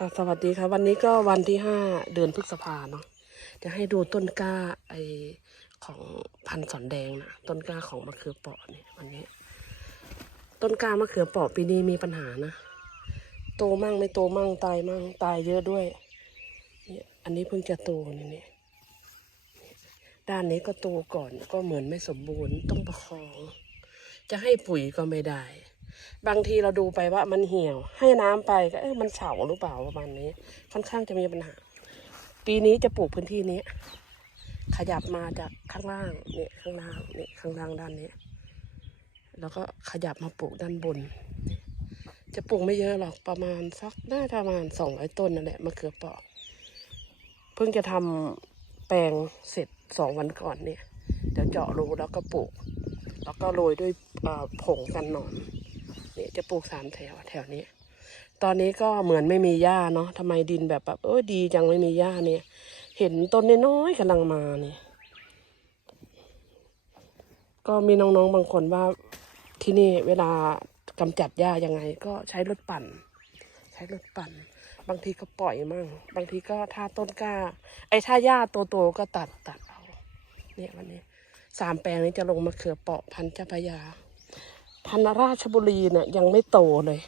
ค่ะสวัสดีค่ะ วันนี้ก็วันที่ห้าเดือนพฤษภาเนาะจะให้ดูต้นกล้าไอของพันธุ์สอนแดงนะต้นกล้าของมะเขือเปราะเนี่ยวันนี้ ต้นกล้ามะเขือเปราะปีนี้มีปัญหานะ โตมั่งไม่โตมั่งตายมั่งตายเยอะด้วยเนี่ยอันนี้เพิ่งจะโตนี่นี่ด้านนี้ก็โตก่อนก็เหมือนไม่สมบูรณ์ต้องประคอง จะให้ปุ๋ยก็ไม่ได้ บางทีเราดูไปว่ามันเหี่ยว ให้น้ำไปก็เอ๊ะมันเฉาหรือเปล่าประมาณนี้ ค่อนข้างจะมีปัญหา ปีนี้จะปลูกพื้นที่นี้ ขยับมาจากข้างล่างนี่ข้างล่างนี่ข้างล่างด้านนี้ แล้วก็ขยับมาปลูกด้านบน จะปลูกไม่เยอะหรอกประมาณสักน่าจะประมาณสองร้อยต้นนั่นแหละมะเขือเปราะเพิ่งจะทำแปลงเสร็จสองวันก่อนเนี่ยเดี๋ยวเจาะรูแล้วก็ปลูก แล้วก็โรยด้วยผงกันหนอน เนี่ยจะปลูกสามแถวแถวนี้ ตอนนี้ก็เหมือนไม่มีหญ้าเนาะทำไมดินแบบแบบเออดีจังไม่มีหญ้าเนี่ย เห็นต้นน้อยๆกำลังมาเนี่ยก็มีน้องๆบางคนว่าที่นี่เวลากำจัดหญ้ายังไง ก็ใช้รถปั่น ใช้รถปั่น บางทีก็ปล่อยมั่ง บางทีก็ถ้าต้นกล้า ไอ้ถ้าหญ้าโตๆก็ตัดตัดเอาเนี่ยวันนี้สามแปลงนี้จะลงมะเขือเปาะพันธุ์เจ้าพยา พันธุ์ราชบุรีเนี่ยยังไม่โตเลย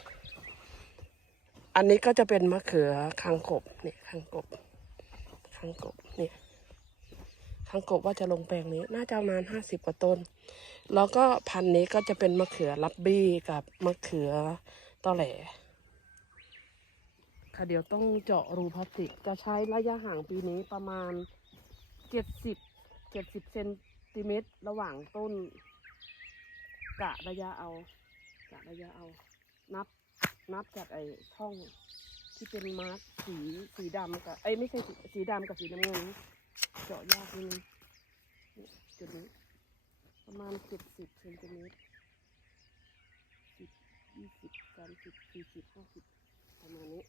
อันนี้ก็จะเป็นมะเขือคางกบเนี่ยคางกบคางกบเนี่ยคางกบว่าจะลงแปลงนี้ น่าจะประมาณห้าสิบกว่าต้น แล้วก็พันธุ์นี้ก็จะเป็นมะเขือลับบี้กับมะเขือตอแหลค่ะเดี๋ยวต้องเจาะรูพลาสติกจะใช้ระยะห่างปีนี้ประมาณเจ็ดสิบเจ็ดสิบเซนติเมตรระหว่างต้น กะระยะเอากะระยะเอา นับ นับจากไอ้ช่องที่เป็นมาร์กสีสีดำกับไอ้ไม่ใช่สีสีดำกับสีน้ำเงินเจาะยากนิดนึงนี่จุดนี้ ประมาณเจ็ดสิบเซนติเมตรสิบยี่สิบสามสิบสี่สิบห้าสิบประมาณนี้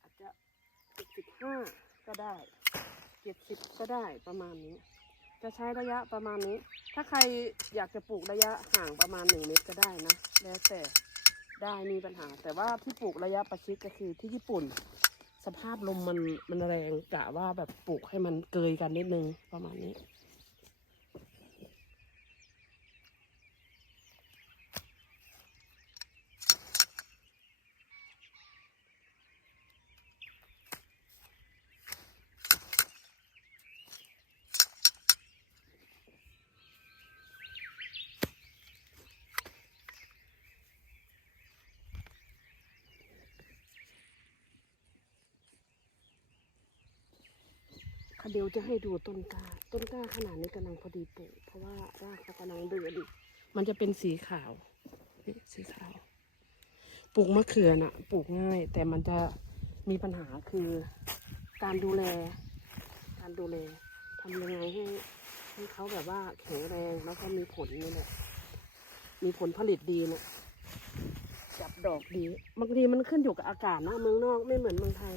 อาจจะเจ็ดสิบห้าก็ได้เจ็ดสิบก็ได้ประมาณนี้ จะใช้ระยะประมาณนี้ ถ้าใครอยากจะปลูกระยะห่างประมาณหนึ่งเมตรก็ได้นะ แล้วแต่ได้มีปัญหา แต่ว่าที่ปลูกระยะประชิดก็คือที่ญี่ปุ่น สภาพลมมันมันแรงกะว่าแบบปลูกให้มันเกยกันนิดนึงประมาณนี้ เดี๋ยวจะให้ดูต้นกล้า ต้นกล้าขนาดนี้กำลังพอดีปลูกเพราะว่ารากเขากำลังเดือดมันจะเป็นสีขาวนี่สีขาว ปลูกมะเขือน่ะ ปลูกง่าย แต่มันจะมีปัญหาคือการดูแล การดูแลทำยังไงให้ให้เขาแบบว่าแข็งแรงแล้วก็มีผลนี่แหละมีผลผลิตดีเนี่ยจับดอกดีบางทีมันขึ้นอยู่กับอากาศนะเมืองนอกไม่เหมือนเมืองไทย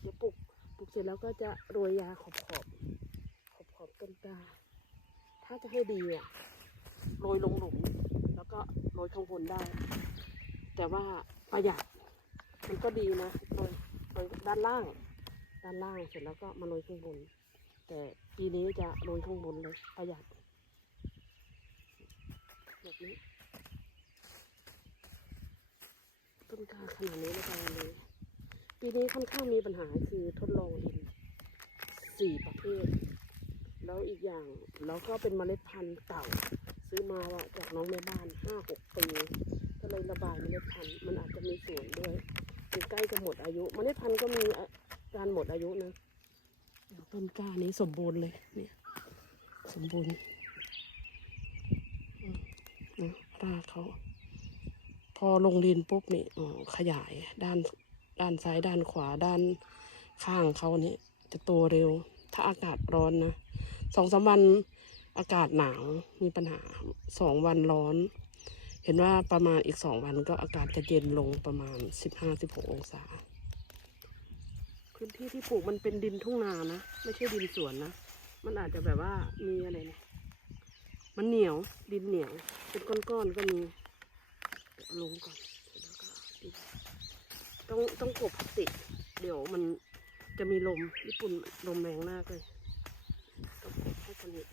เดี๋ยวปลูก ลูกเสร็จแล้วก็จะโรยยาขอบขอบขอบขอบต้นกล้าถ้าจะให้ดีอะโรยลงหลุมแล้วก็โรยข้างบนได้ แต่ว่าประหยัดมันก็ดีนะโรยโรยด้านล่าง ด้านล่างเสร็จแล้วก็มาโรยข้างบน แต่ปีนี้จะโรยข้างบนเลยประหยัดแบบนี้ต้นกาขนาดนี้นะคะวันนี้ ปีนี้ค่อนข้างมีปัญหาคือทดลองดินสี่ประเภท แล้วอีกอย่างแล้วก็เป็นเมล็ดพันธุ์เก่า ซื้อมาว่าจากน้องแม่บ้านห้าหกปีก็เลยระบายเมล็ดพันธุ์มันอาจจะมีส่วนด้วยมันใกล้จะหมดอายุ เมล็ดพันธุ์ก็มีการหมดอายุนะต้นกล้านี้สมบูรณ์เลยเนี่ยสมบูรณ์นะรากเขา พอลงดินปุ๊บนี่ขยายด้าน ด้านซ้ายด้านขวาด้านข้างเขานี่จะโตเร็ว ถ้าอากาศร้อนนะสองสามวันอากาศหนาวมีปัญหาสองวันร้อน เห็นว่าประมาณอีกสองวันก็อากาศจะเย็นลงประมาณสิบห้าสิบหกองศา พื้นที่ที่ปลูกมันเป็นดินทุ่งนานะ ไม่ใช่ดินสวนนะ มันอาจจะแบบว่ามีอะไรนะมันเหนียวดินเหนียว เป็นก้อนๆก็มีลงก่อนเสร็จแล้วก็ดิน ต้องต้องกบพลาสติกเดี๋ยวมันจะมีลมญี่ปุ่นลมแรงมากเลยต้องกบให้สนิท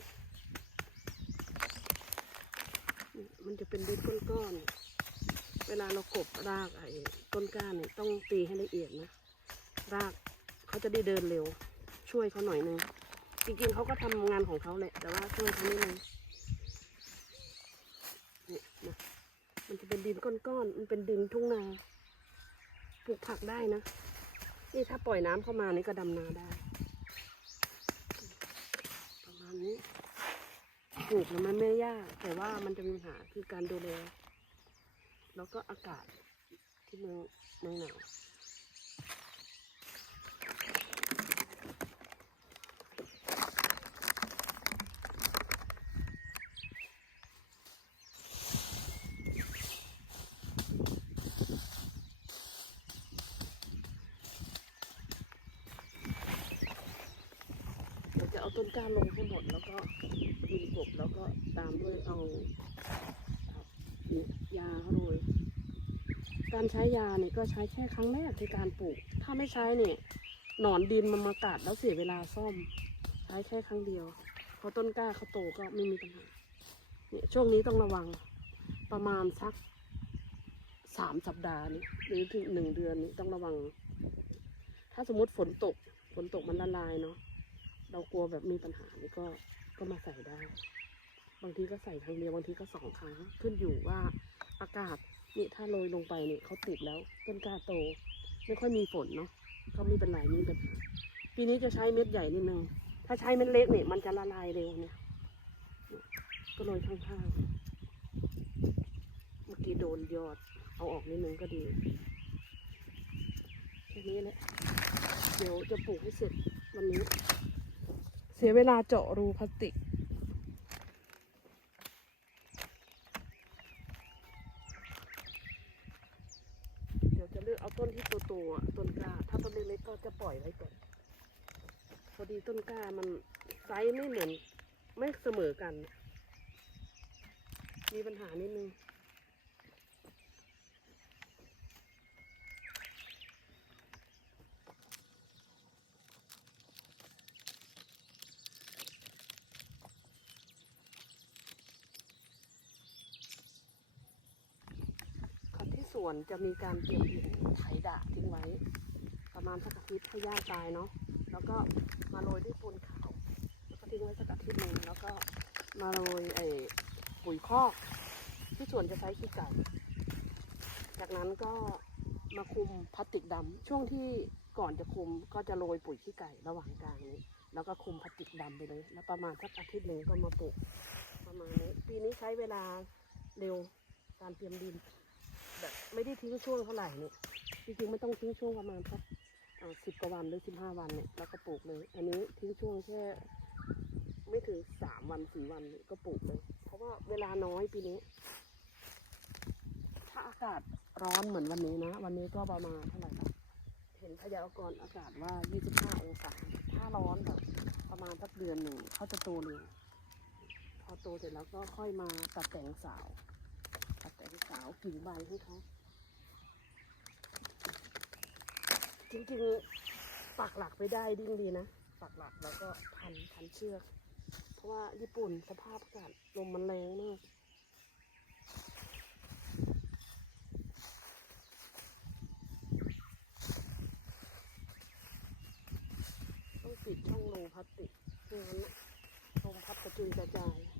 มันจะเป็นดินก้อนๆเวลาเรากบรากไอ้ต้นก้าเนี่ยต้องตีให้ละเอียดนะ รากเขาจะได้เดินเร็ว ช่วยเขาหน่อยนึงจริงๆเขาก็ทำงานของเขาแหละ แต่ว่าช่วยเขานิดนึงเนี่ยนะมันจะเป็นดินก้อนๆ มันเป็นดินทุ่งนา ปลูกผักได้นะ นี่ถ้าปล่อยน้ำเข้ามานี่ก็ดำนาได้ ประมาณนี้ปลูกแล้วมันไม่ยาก แต่ว่ามันจะมีปัญหาคือการดูแลแล้วก็อากาศที่เมืองเมืองหนาว เดี๋ยวจะเอา ต้นกล้าลงให้หมดแล้วก็ดินกบแล้วก็ตามด้วยเอานี่ยาเขาโรยการใช้ยาเนี่ยก็ใช้แค่ครั้งแรกในการปลูก ถ้าไม่ใช้เนี่ยหนอนดินมันมากัดแล้วเสียเวลาซ่อม ใช้แค่ครั้งเดียวพอต้นกล้าเขาโตก็ไม่มีปัญหาเนี่ยช่วงนี้ต้องระวังประมาณสักสามสัปดาห์นี้หรือถึงหนึ่งเดือนนี้ต้องระวัง ถ้าสมมติฝนตกฝนตกมันละลายเนาะ เรากลัวแบบมีปัญหานี่ก็ก็มาใส่ได้ บางทีก็ใส่ครั้งเดียวบางทีก็สองครั้ง ขึ้นอยู่ว่าอากาศนี่ถ้าโรยลงไปเนี่ยเขาติดแล้วต้นกล้าโต ไม่ค่อยมีฝนเนาะก็ไม่เป็นไรไม่มีปัญหาปีนี้จะใช้เม็ดใหญ่นิดนึงถ้าใช้เม็ดเล็กเนี่ยมันจะละลายเร็วเนี่ยก็โรยข้างๆเมื่อกี้โดนยอด เอาออกนิดนึงก็ดีแค่นี้แหละเดี๋ยวจะปลูกให้เสร็จวันนี้ สียเวลาเจาะรูพลาสติก เดี๋ยวจะเลือกเอาต้นที่โตๆต้นกล้า ถ้าต้นเล็กๆก็จะปล่อยไว้ก่อน พอดีต้นกล้ามันไซส์ไม่เหมือน ไม่เสมอกัน มีปัญหานิดนึง วนจะมีการเตรียมดินไถดะทิ้งไว้ ประมาณสักอาทิตย์ให้หญ้าตายเนาะแล้วก็มาโรยด้วยปูนขาวแล้วก็ทิ้งไว้สักอาทิตย์หนึ่งแล้วก็มาโรยไอ้ปุ๋ยคอก ที่สวนจะใช้ขี้ไก่ จากนั้นก็มาคุมพลาสติกดำช่วงที่ก่อนจะคุมก็จะโรยปุ๋ยขี้ไก่ระหว่างกลางนี้ แล้วก็คุมพลาสติกดำไปเลย แล้วประมาณสักอาทิตย์หนึ่งก็มาปลูกประมาณนี้ปีนี้ใช้เวลาเร็วการเตรียมดิน ไม่ได้ทิ้งช่วงเท่าไหร่เนี่ยจริงๆไม่ต้องทิ้งช่วงประมาณสักสิบกว่าวันหรือสิบห้าวันเนี่ยแล้วก็ปลูกเลย อันนี้ทิ้งช่วงแค่ไม่ถึงสามวันสี่วันก็ปลูกเลย เพราะว่าเวลาน้อยปีนี้ ถ้าอากาศร้อนเหมือนวันนี้นะ วันนี้ก็ประมาณเท่าไหร่ละเห็นพยากรณ์อากาศว่า 25 องศา ถ้าร้อนแบบประมาณสักเดือนหนึ่งเขาจะโตเร็วพอโตเสร็จแล้วก็ค่อยมาตัดแต่งสาว ตัดแต่งสาวกิ่งใบให้เขา จริงๆปักหลักไปได้ดิ้งดีนะปักหลักแล้วก็พันพันเชือก เพราะว่าญี่ปุ่นสภาพอากาศลมมันแรงมากต้องปิดช่องรูพลาสติกไม่งั้นน่ะลมพัดกระจุยกระจาย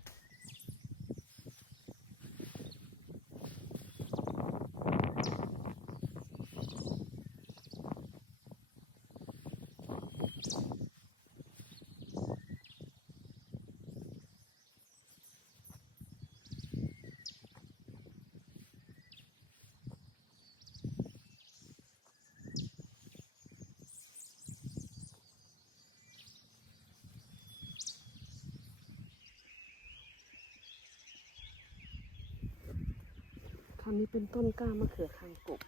คราวนี้เป็นต้นกล้ามะเขือคางกบ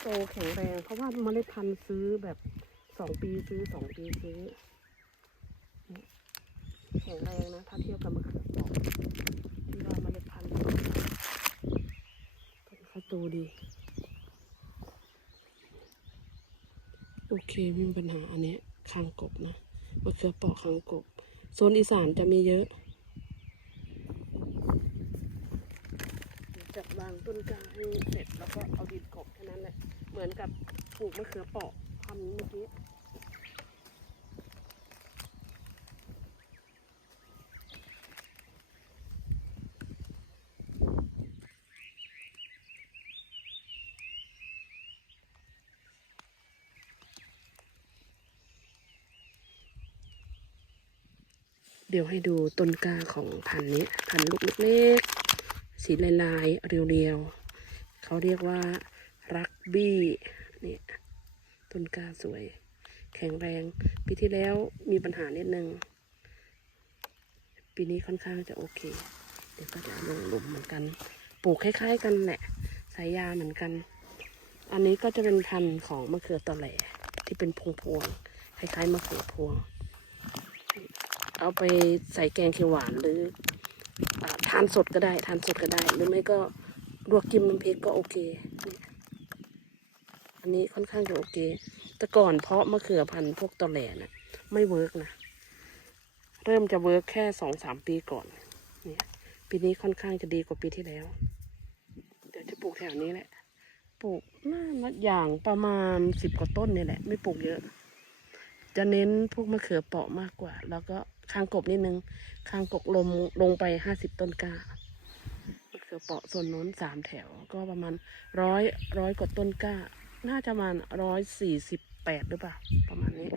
โตแข็งแรงเพราะว่าเมล็ดพันธุ์ซื้อแบบสองปีซื้อสองปีซื้อแข็งแรงนะ ถ้าเทียบกับมะเขือปอกที่ว่าเมล็ดพันธุ์ต้นเขาโตดี โอเคไม่มีปัญหาอันนี้คางกบนะมะเขือปราะคางกบโซนอีสานจะมีเยอะเดี๋ยว จัดวางต้นกลาให้เสร็จแล้วก็เอาดินกบแค่นั้นแหละ เหมือนกับปลูกมะเขือเปราะทำเมื่อกี้เดี๋ยวให้ดูต้นกล้าของพันธุ์นี้ พันธุ์ลูกเล็ก สีลายลายๆเรียวๆเขาเรียกว่ารักบี้นี่ต้นกล้าสวย แข็งแรง ปีที่แล้วมีปัญหานิดนึง ปีนี้ค่อนข้างจะโอเค เดี๋ยวก็จะลงหลุมเหมือนกัน ปลูกคล้ายๆ กันแหละสายยาเหมือนกัน อันนี้ก็จะเป็นพันธุ์ของมะเขือตอแหลที่เป็นพวงๆคล้ายๆมะเขือพวง เอาไปใส่แกงเขียวหวานหรือ ทานสดก็ได้ ทานสดก็ได้ หรือไม่ก็ลวกจิ้มน้ำพริกก็โอเคอันนี้ค่อนข้างจะโอเค แต่ก่อนเพาะมะเขือพันธุ์พวกตอแหลน่ะไม่เวิร์กนะ เริ่มจะเวิร์กแค่สองสามปีก่อน เนี่ย ปีนี้ค่อนข้างจะดีกว่าปีที่แล้ว เดี๋ยวจะปลูกแถวนี้แหละ ปลูกน่าละอย่างประมาณสิบกว่าต้นเนี่ยแหละ ไม่ปลูกเยอะ จะเน้นพวกมะเขือเปราะมากกว่า แล้วก็คางกบนิดนึงคางกบลมลงไปห้าสิบต้นกล้ามะเขือเปราะส่วนน้นสามแถว ก็ประมาณร้อยร้อยกว่าต้นกล้า น่าจะประมาณร้อยสี่สิบแปดหรือเปล่า ประมาณนี้